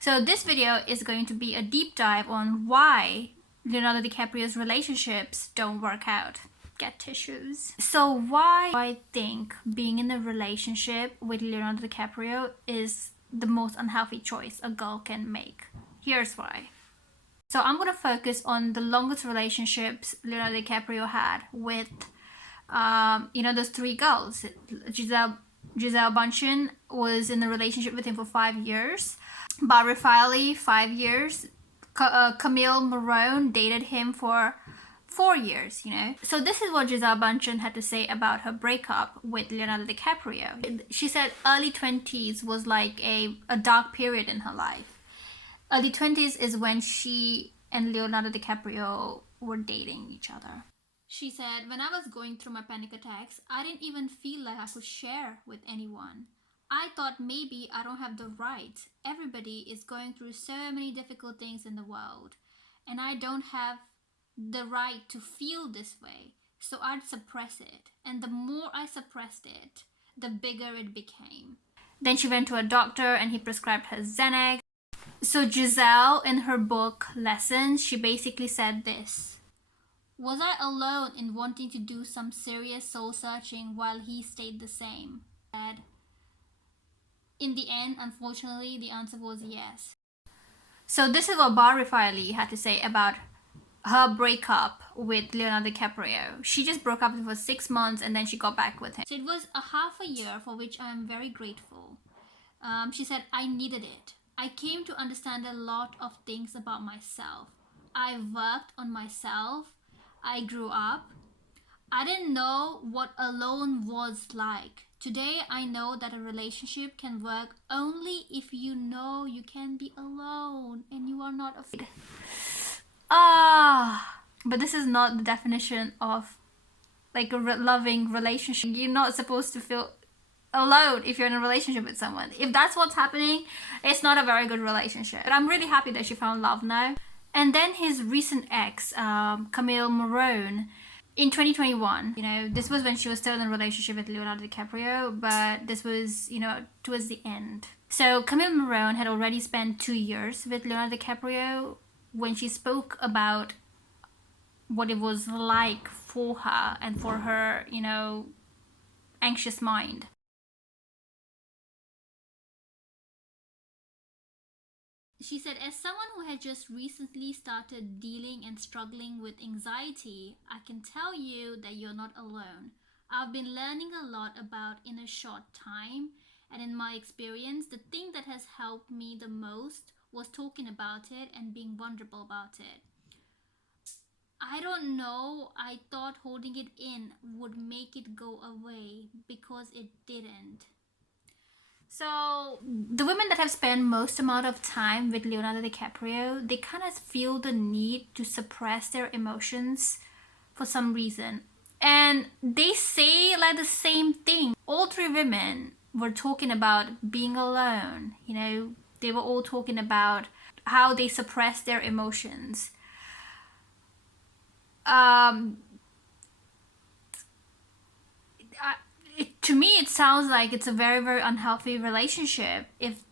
So this video is going to be a deep dive on why Leonardo DiCaprio's relationships don't work out. Get tissues. So why I think being in a relationship with Leonardo DiCaprio is the most unhealthy choice a girl can make. Here's why. So I'm going to focus on the longest relationships Leonardo DiCaprio had with, those three girls. Gisele Bündchen was in a relationship with him for 5 years. Barbara Filey, 5 years. Camille Morone dated him for 4 years, So this is what Gisele Bündchen had to say about her breakup with Leonardo DiCaprio. She said early 20s was like a dark period in her life. Early 20s is when she and Leonardo DiCaprio were dating each other. She said, when I was going through my panic attacks, I didn't even feel like I could share with anyone. I thought maybe I don't have the right. Everybody is going through so many difficult things in the world, and I don't have the right to feel this way. So I'd suppress it. And the more I suppressed it, the bigger it became. Then she went to a doctor and he prescribed her Xanax. So Gisele, in her book Lessons, she basically said this. Was I alone in wanting to do some serious soul searching while he stayed the same? In the end, unfortunately, the answer was yes. So this is what Barbara Filey had to say about her breakup with Leonardo DiCaprio. She just broke up with him for 6 months and then she got back with him. So it was a half a year for which I am very grateful. She said, I needed it. I came to understand a lot of things about myself. I worked on myself. I grew up. I didn't know what alone was like. Today I know that a relationship can work only if you know you can be alone and you are not afraid. But this is not the definition of like a loving relationship. You're not supposed to feel alone if you're in a relationship with someone. If that's what's happening, it's not a very good relationship. But I'm really happy that she found love now. And then his recent ex, Camille Morone, in 2021, this was when she was still in a relationship with Leonardo DiCaprio, but this was, towards the end. So Camille Morone had already spent 2 years with Leonardo DiCaprio when she spoke about what it was like for her and for her, anxious mind. She said, as someone who had just recently started dealing and struggling with anxiety, I can tell you that you're not alone. I've been learning a lot about in a short time, and in my experience, the thing that has helped me the most was talking about it and being vulnerable about it. I don't know, I thought holding it in would make it go away because it didn't. So the women that have spent most amount of time with Leonardo DiCaprio, they kind of feel the need to suppress their emotions for some reason. And they say like the same thing. All three women were talking about being alone. They were all talking about how they suppress their emotions. To me, it sounds like it's a very, very unhealthy relationship if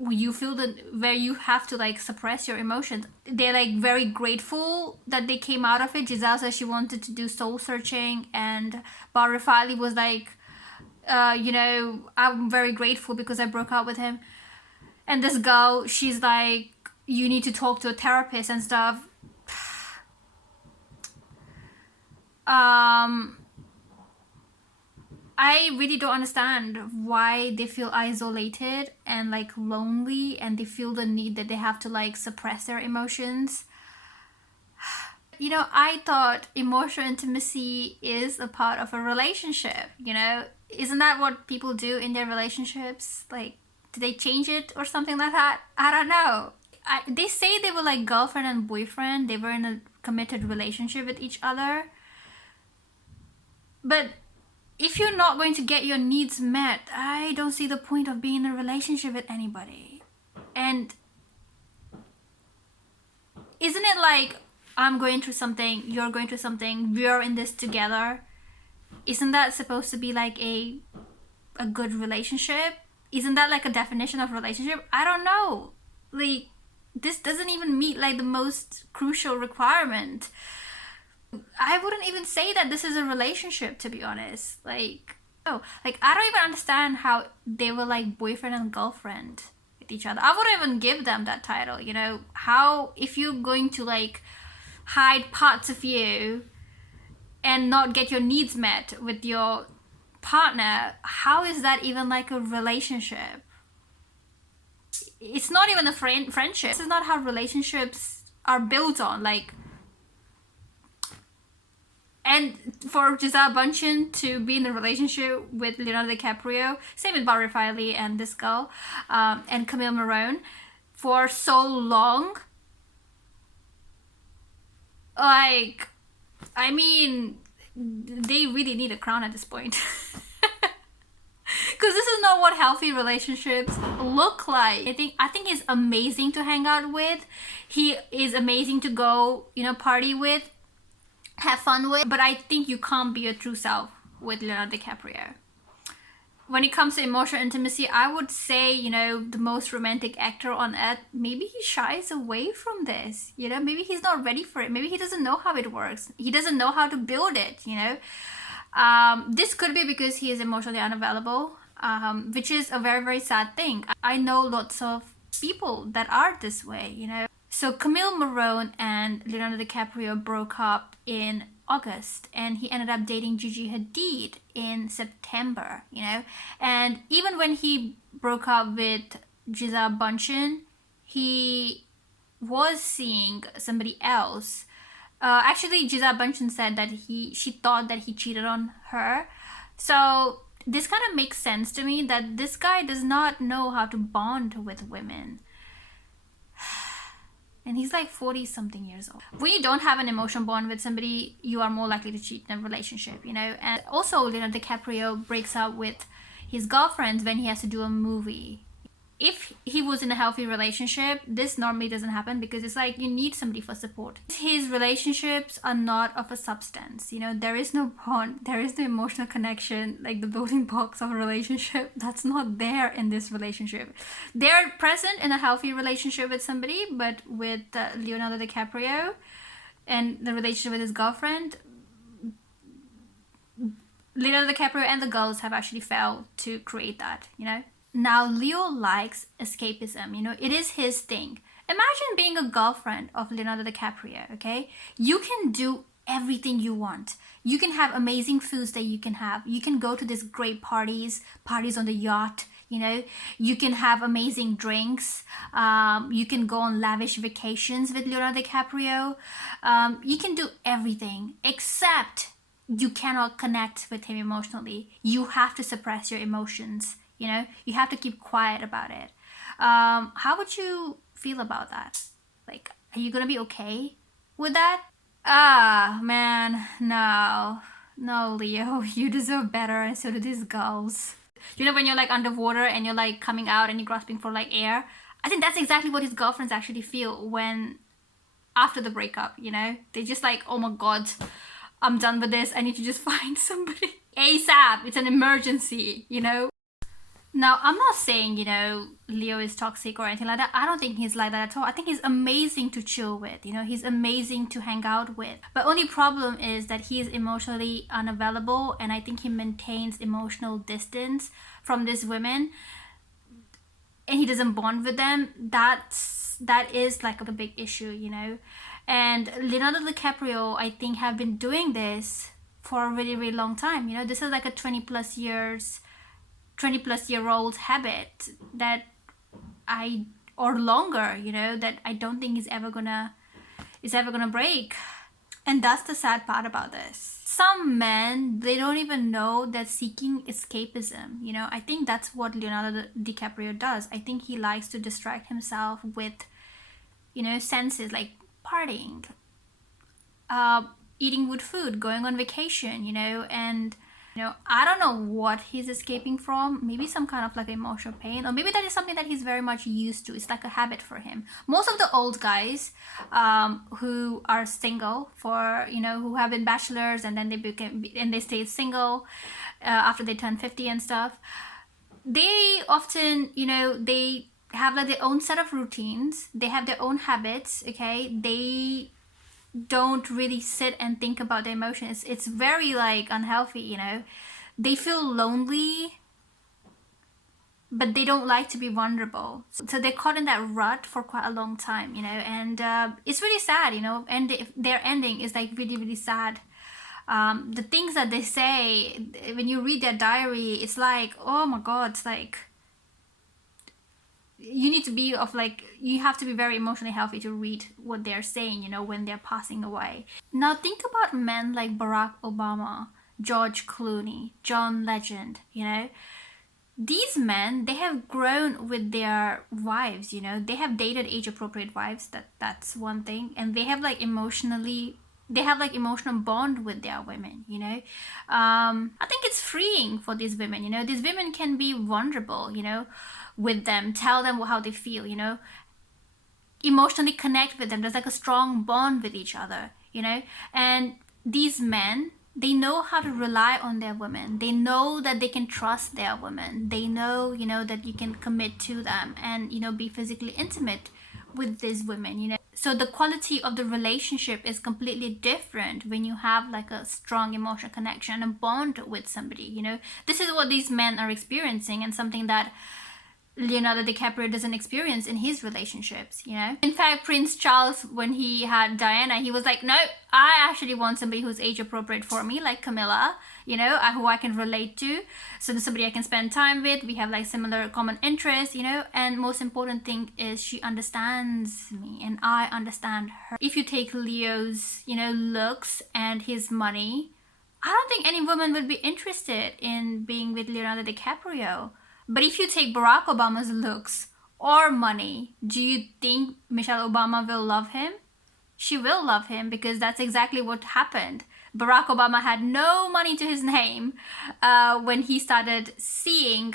you feel that where you have to like suppress your emotions. They're like very grateful that they came out of it. Gisele said she wanted to do soul searching, and Barbara Filey was like, I'm very grateful because I broke up with him. And this girl, she's like, you need to talk to a therapist and stuff. I really don't understand why they feel isolated and like lonely, and they feel the need that they have to like suppress their emotions. I thought emotional intimacy is a part of a relationship, Isn't that what people do in their relationships? Like, do they change it or something like that? I don't know. They say they were like girlfriend and boyfriend. They were in a committed relationship with each other. But if you're not going to get your needs met, I don't see the point of being in a relationship with anybody. And isn't it like, I'm going through something, you're going through something, we're in this together? Isn't that supposed to be like a good relationship? Isn't that like a definition of relationship? I don't know. like, this doesn't even meet like the most crucial requirement. I wouldn't even say that this is a relationship, to be honest. Like, oh, like, I don't even understand how they were like boyfriend and girlfriend with each other. I wouldn't even give them that title, you know? How, if you're going to like hide parts of you and not get your needs met with your partner, how is that even like a relationship? It's not even a friendship. This is not how relationships are built on. Like, and for Gisele Bündchen to be in a relationship with Leonardo DiCaprio, same with Barbara Filey and this girl, and Camille Morone, for so long, like, I mean, they really need a crown at this point. Because this is not what healthy relationships look like. I think he's amazing to hang out with. He is amazing to go, you know, party with, have fun with. But I think you can't be your true self with Leonardo DiCaprio. When it comes to emotional intimacy, I would say, you know, the most romantic actor on earth, maybe he shies away from this. You know, maybe he's not ready for it. Maybe he doesn't know how it works. He doesn't know how to build it, you know. This could be because he is emotionally unavailable, which is a very, very sad thing. I know lots of people that are this way, you know. So Camille Morone and Leonardo DiCaprio broke up in August, and he ended up dating Gigi Hadid in September, you know. And even when he broke up with Gisele Bündchen, he was seeing somebody else. Actually, Gisele Bündchen said that she thought that he cheated on her. So this kind of makes sense to me that this guy does not know how to bond with women. And he's like 40 something years old. When you don't have an emotional bond with somebody, you are more likely to cheat in a relationship, you know. And also, Leonardo DiCaprio breaks up with his girlfriends when he has to do a movie. If he was in a healthy relationship, this normally doesn't happen, because it's like you need somebody for support. His relationships are not of a substance, you know. There is no bond, there is no emotional connection, like the building blocks of a relationship. That's not there in this relationship. They're present in a healthy relationship with somebody, but with Leonardo DiCaprio and the relationship with his girlfriend, Leonardo DiCaprio and the girls have actually failed to create that, you know. Now, Leo likes escapism, you know, it is his thing. Imagine being a girlfriend of Leonardo DiCaprio, okay? You can do everything you want. You can have amazing foods that you can have. You can go to these great parties on the yacht, you know. You can have amazing drinks. You can go on lavish vacations with Leonardo DiCaprio. You can do everything, except you cannot connect with him emotionally. You have to suppress your emotions. You know, you have to keep quiet about it. How would you feel about that? Like, are you gonna be okay with that? Ah, man, no, Leo, you deserve better, and so do these girls. You know, when you're like underwater and you're like coming out and you're grasping for like air, I think that's exactly what his girlfriends actually feel when after the breakup, you know. They just like, oh my god, I'm done with this, I need to just find somebody ASAP. It's an emergency, you know. Now, I'm not saying, you know, Leo is toxic or anything like that. I don't think he's like that at all. I think he's amazing to chill with, you know, he's amazing to hang out with. But only problem is that he is emotionally unavailable, and I think he maintains emotional distance from these women, and he doesn't bond with them. That is like a big issue, you know. And Leonardo DiCaprio, I think, have been doing this for a really, really long time. You know, this is like a 20 plus year old habit that or longer, you know, that I don't think is ever gonna break. And that's the sad part about this. Some men, they don't even know that seeking escapism, you know. I think that's what Leonardo DiCaprio does. I think he likes to distract himself with, you know, senses like partying, eating good food, going on vacation, you know. And you know, I don't know what he's escaping from. Maybe some kind of like emotional pain, or maybe that is something that he's very much used to. It's like a habit for him. Most of the old guys who are single for, you know, who have been bachelors and then they stay single after they turn 50 and stuff, they often, you know, they have like their own set of routines. They have their own habits, okay? They don't really sit and think about their emotions. It's very like unhealthy, you know? They feel lonely, but they don't like to be vulnerable. So they're caught in that rut for quite a long time, you know? And it's really sad, you know? And their ending is like really, really sad. The things that they say, when you read their diary, it's like, oh my God, it's like, you need to be of like, you have to be very emotionally healthy to read what they're saying, you know, when they're passing away. Now think about men like Barack Obama, George Clooney, John Legend, you know. These men, they have grown with their wives, you know. They have dated age appropriate wives, that's one thing. And they have like emotional bond with their women, you know. I think it's freeing for these women, you know. These women can be vulnerable, you know, with them, tell them how they feel, you know, emotionally connect with them. There's like a strong bond with each other, you know. And these men, they know how to rely on their women. They know that they can trust their women. They know, you know, that you can commit to them and, you know, be physically intimate with these women, you know. So the quality of the relationship is completely different when you have like a strong emotional connection and bond with somebody, you know. This is what these men are experiencing, and something that Leonardo DiCaprio doesn't experience in his relationships, you know. In fact, Prince Charles, when he had Diana, he was like, no, I actually want somebody who's age appropriate for me, like Camilla, you know, who I can relate to. So somebody I can spend time with. We have like similar common interests, you know. And most important thing is she understands me and I understand her. If you take Leo's, you know, looks and his money, I don't think any woman would be interested in being with Leonardo DiCaprio. But if you take Barack Obama's looks or money, do you think Michelle Obama will love him? She will love him, because that's exactly what happened. Barack Obama had no money to his name when he started seeing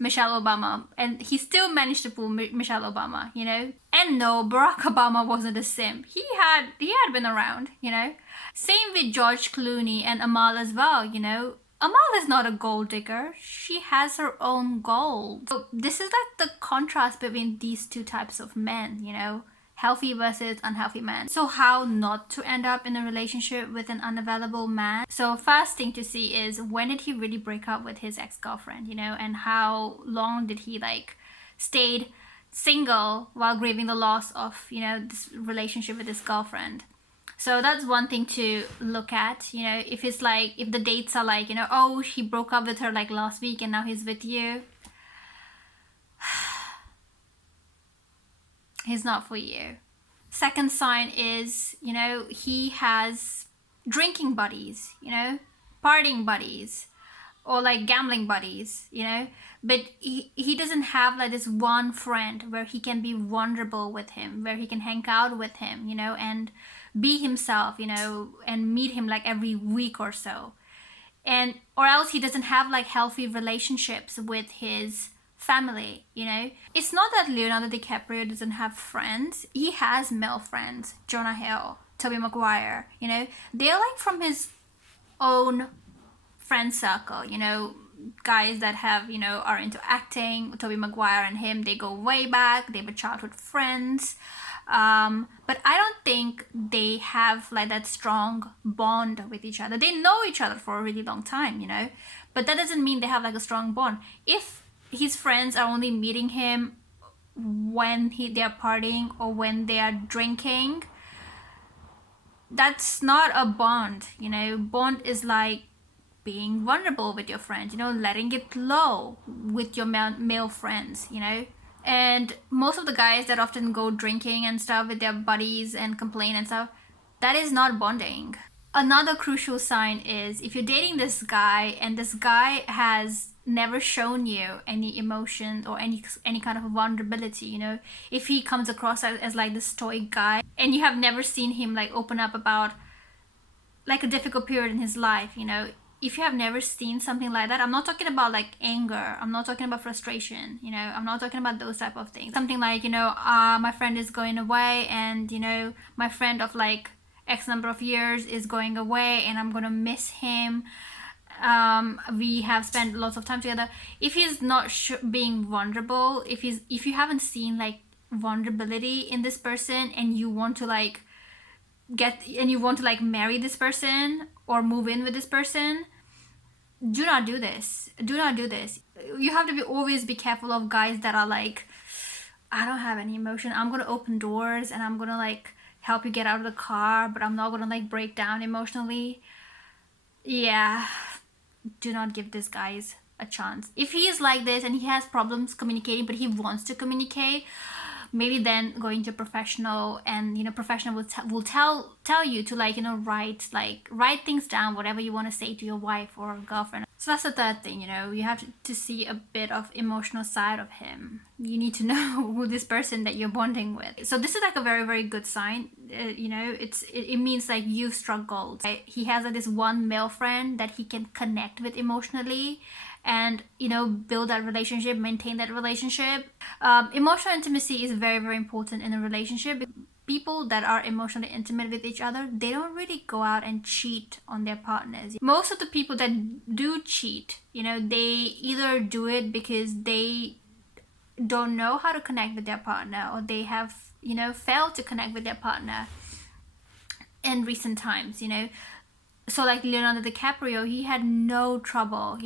Michelle Obama, and he still managed to pull Michelle Obama, you know. And no, Barack Obama wasn't a simp. He had been around, you know. Same with George Clooney and Amal as well, you know. Amal is not a gold digger. She has her own gold. So this is like the contrast between these two types of men, you know, healthy versus unhealthy men. So how not to end up in a relationship with an unavailable man? So first thing to see is, when did he really break up with his ex-girlfriend, you know, and how long did he like stayed single while grieving the loss of, you know, this relationship with his girlfriend. So that's one thing to look at, you know. If it's like, if the dates are like, you know, oh, he broke up with her like last week and now he's with you, he's not for you. Second sign is, you know, he has drinking buddies, you know, partying buddies, or like gambling buddies, you know. But he doesn't have like this one friend where he can be vulnerable with him, where he can hang out with him, you know, and be himself, you know, and meet him like every week or so. And or else he doesn't have like healthy relationships with his family, you know. It's not that Leonardo DiCaprio doesn't have friends. He has male friends. Jonah Hill, Tobey Maguire, you know. They're like from his own friend circle, you know, guys that have, you know, are into acting. Tobey Maguire and him, they go way back. They were childhood friends. But I don't think they have like that strong bond with each other. They know each other for a really long time, you know, but that doesn't mean they have like a strong bond. If his friends are only meeting him when they're partying or when they are drinking, that's not a bond, you know. Bond is like being vulnerable with your friend, you know, letting it flow with your male friends, you know. And most of the guys that often go drinking and stuff with their buddies and complain and stuff, that is not bonding. Another crucial sign is, if you're dating this guy and this guy has never shown you any emotion or any kind of vulnerability, you know, if he comes across as like this stoic guy and you have never seen him like open up about like a difficult period in his life, you know, if you have never seen something like that, I'm not talking about like anger, I'm not talking about frustration, you know, I'm not talking about those type of things. Something like, you know, my friend is going away, and, you know, my friend of like X number of years is going away and I'm gonna miss him. we have spent lots of time together. If he's not being vulnerable, if you haven't seen like vulnerability in this person, and you want to like marry this person or move in with this person, do not do this. Do not do this. You have to always be careful of guys that are like, I don't have any emotion, I'm gonna open doors and I'm gonna like help you get out of the car, but I'm not gonna like break down emotionally. Yeah, do not give this guys a chance. If he is like this and he has problems communicating, but he wants to communicate, maybe then going to a professional, and professional will tell you to like write things down, whatever you want to say to your wife or girlfriend. So that's the third thing. You have to see a bit of emotional side of him. You need to know who this person that you're bonding with. So this is like a very, very good sign. It means like you've struggled. Right? He has like this one male friend that he can connect with emotionally, and build that relationship, maintain that relationship. Emotional intimacy is very, very important in a relationship. People that are emotionally intimate with each other, they don't really go out and cheat on their partners. Most of the people that do cheat, they either do it because they don't know how to connect with their partner, or they have failed to connect with their partner in recent times. So like Leonardo DiCaprio, he had no trouble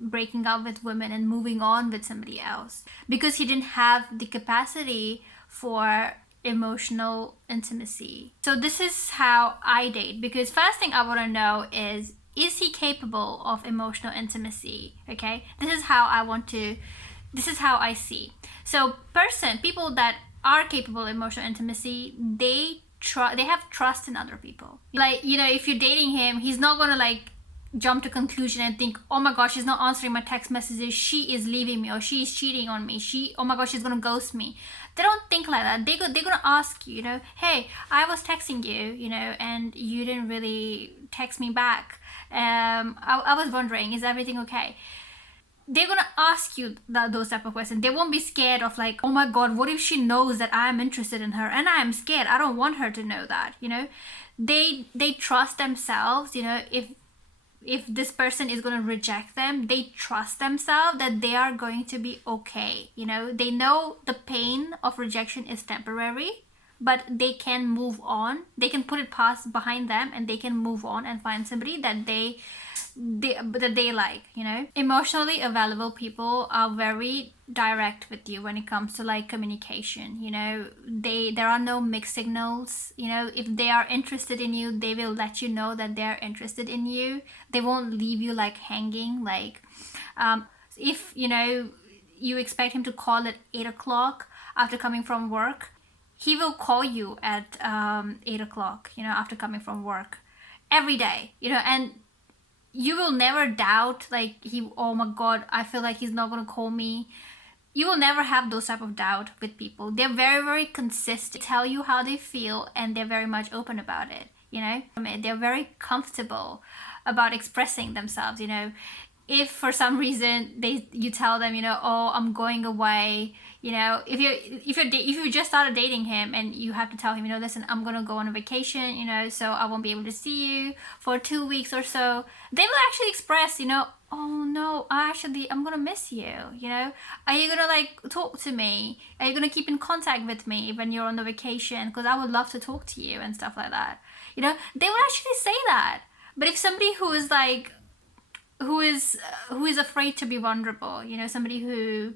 breaking up with women and moving on with somebody else, because he didn't have the capacity for emotional intimacy. So this is how I date, because first thing I want to know is he capable of emotional intimacy? Okay, this is how I see. So people that are capable of emotional intimacy, they have trust in other people. Like, if you're dating him, he's not gonna like jump to conclusion and think, oh my gosh, she's not answering my text messages, she is leaving me, or she is cheating on me, oh my gosh, she's gonna ghost me. They don't think like that. They're gonna ask you, hey, I was texting you, and you didn't really text me back. I was wondering, is everything okay? They're gonna ask you those type of questions. They won't be scared of like, oh my god, what if she knows that I am interested in her and I am scared, I don't want her to know that. They trust themselves. If this person is going to reject them, they trust themselves that they are going to be okay. They know the pain of rejection is temporary, but they can move on. They can put it behind them, and they can move on and find somebody that they like. Emotionally available people are very direct with you when it comes to like communication. There are no mixed signals. If they are interested in you, they will let you know that they're interested in you. They won't leave you like hanging. Like if you expect him to call at 8 o'clock after coming from work, he will call you at 8 o'clock after coming from work every day. And you will never doubt like oh my god, I feel like he's not gonna call me. You will never have those type of doubt with people. They're very, very consistent, tell you how they feel, and they're very much open about it. They're very comfortable about expressing themselves. If for some reason you tell them, oh, I'm going away, if you just started dating him and you have to tell him, listen, I'm gonna go on a vacation, so I won't be able to see you for 2 weeks or so, they will actually express, oh no, I'm gonna miss you. Are you gonna like talk to me? Are you gonna keep in contact with me when you're on the vacation? Because I would love to talk to you and stuff like that. They will actually say that. But if somebody who is afraid to be vulnerable, somebody who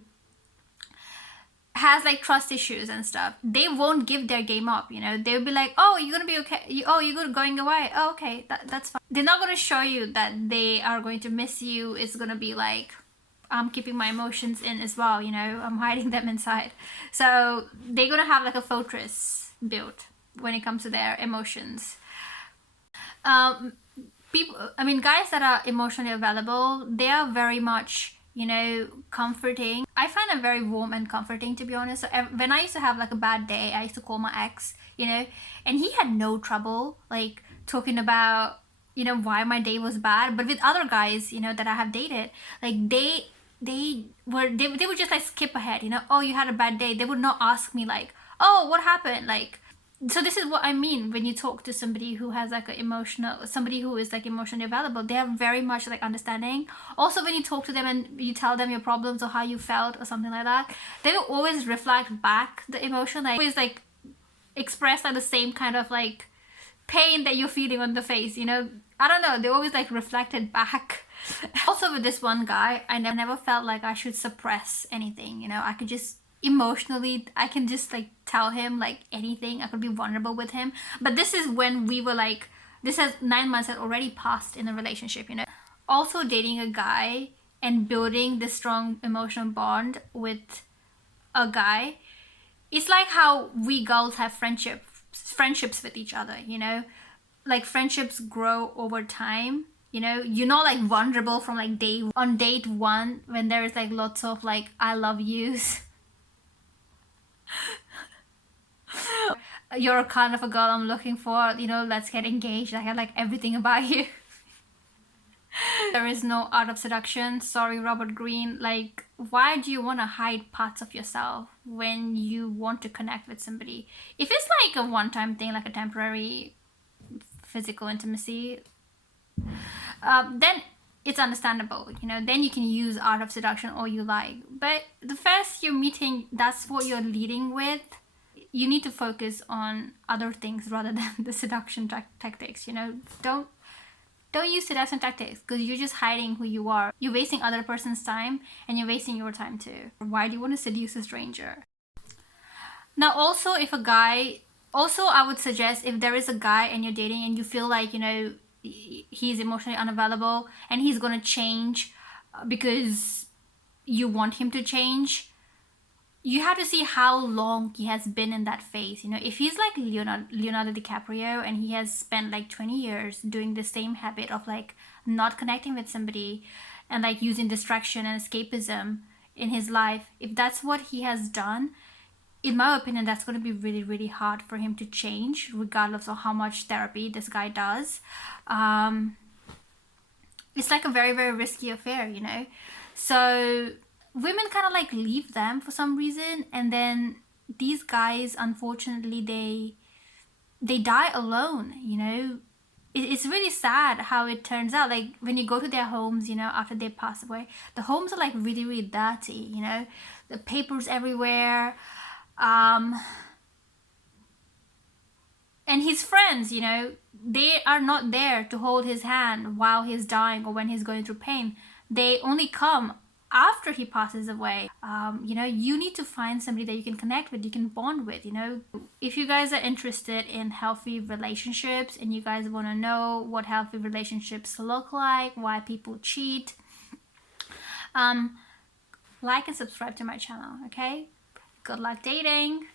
has like trust issues and stuff, they won't give their game up. They'll be like, oh, you're gonna be okay, you're going away, oh okay, that's fine. They're not gonna show you that they are going to miss you. It's gonna be like, I'm keeping my emotions in as well, I'm hiding them inside. So they're gonna have like a fortress built when it comes to their emotions. Guys that are emotionally available, they are very much comforting. I find them very warm and comforting, to be honest. So when I used to have like a bad day, I used to call my ex, and he had no trouble like talking about why my day was bad. But with other guys that I have dated, like they would just like skip ahead. Oh, you had a bad day. They would not ask me like, oh, what happened, like So this is what I mean when you talk to somebody who has like somebody who is like emotionally available. They are very much like understanding. Also, when you talk to them and you tell them your problems or how you felt or something like that, they will always reflect back the emotion, like always like express like the same kind of like pain that you're feeling on the face, you know. I don't know, they always like reflect it back. Also with this one guy, I never felt like I should suppress anything, you know. I could just emotionally, I can just like tell him like anything. I could be vulnerable with him. But this is when we were like, this has 9 months had already passed in the relationship, you know. Also dating a guy and building this strong emotional bond with a guy, it's like how we girls have friendships with each other, you know. Like friendships grow over time, you know. You're not like vulnerable from like date one when there is like lots of like I love yous. You're a kind of a girl I'm looking for, you know, let's get engaged, I like everything about you. There is no art of seduction. Sorry, Robert Greene. Like, why do you want to hide parts of yourself when you want to connect with somebody? If it's like a one-time thing, like a temporary physical intimacy, then it's understandable, you know. Then you can use art of seduction all you like. But the first you're meeting, that's what you're leading with. You need to focus on other things rather than the seduction tactics, you know. Don't use seduction tactics because you're just hiding who you are. You're wasting other person's time and you're wasting your time too. Why do you want to seduce a stranger? Now also, if a guy, also I would suggest if there is a guy and you're dating and you feel like, you know, he's emotionally unavailable and he's gonna change because you want him to change, you have to see how long he has been in that phase. You know, if he's like Leonardo DiCaprio and he has spent like 20 years doing the same habit of like not connecting with somebody and like using distraction and escapism in his life, if that's what he has done, in my opinion, that's going to be really, really hard for him to change, regardless of how much therapy this guy does. It's like a very, very risky affair, you know. So women kind of like leave them for some reason, and then these guys, unfortunately, they die alone, you know. It's really sad how it turns out. Like when you go to their homes, you know, after they pass away, the homes are like really, really dirty, you know. The papers everywhere. And his friends, you know, they are not there to hold his hand while he's dying or when he's going through pain. They only come after he passes away. You know, you need to find somebody that you can connect with, you can bond with, you know. If you guys are interested in healthy relationships and you guys want to know what healthy relationships look like, why people cheat, like and subscribe to my channel, okay? Good luck dating.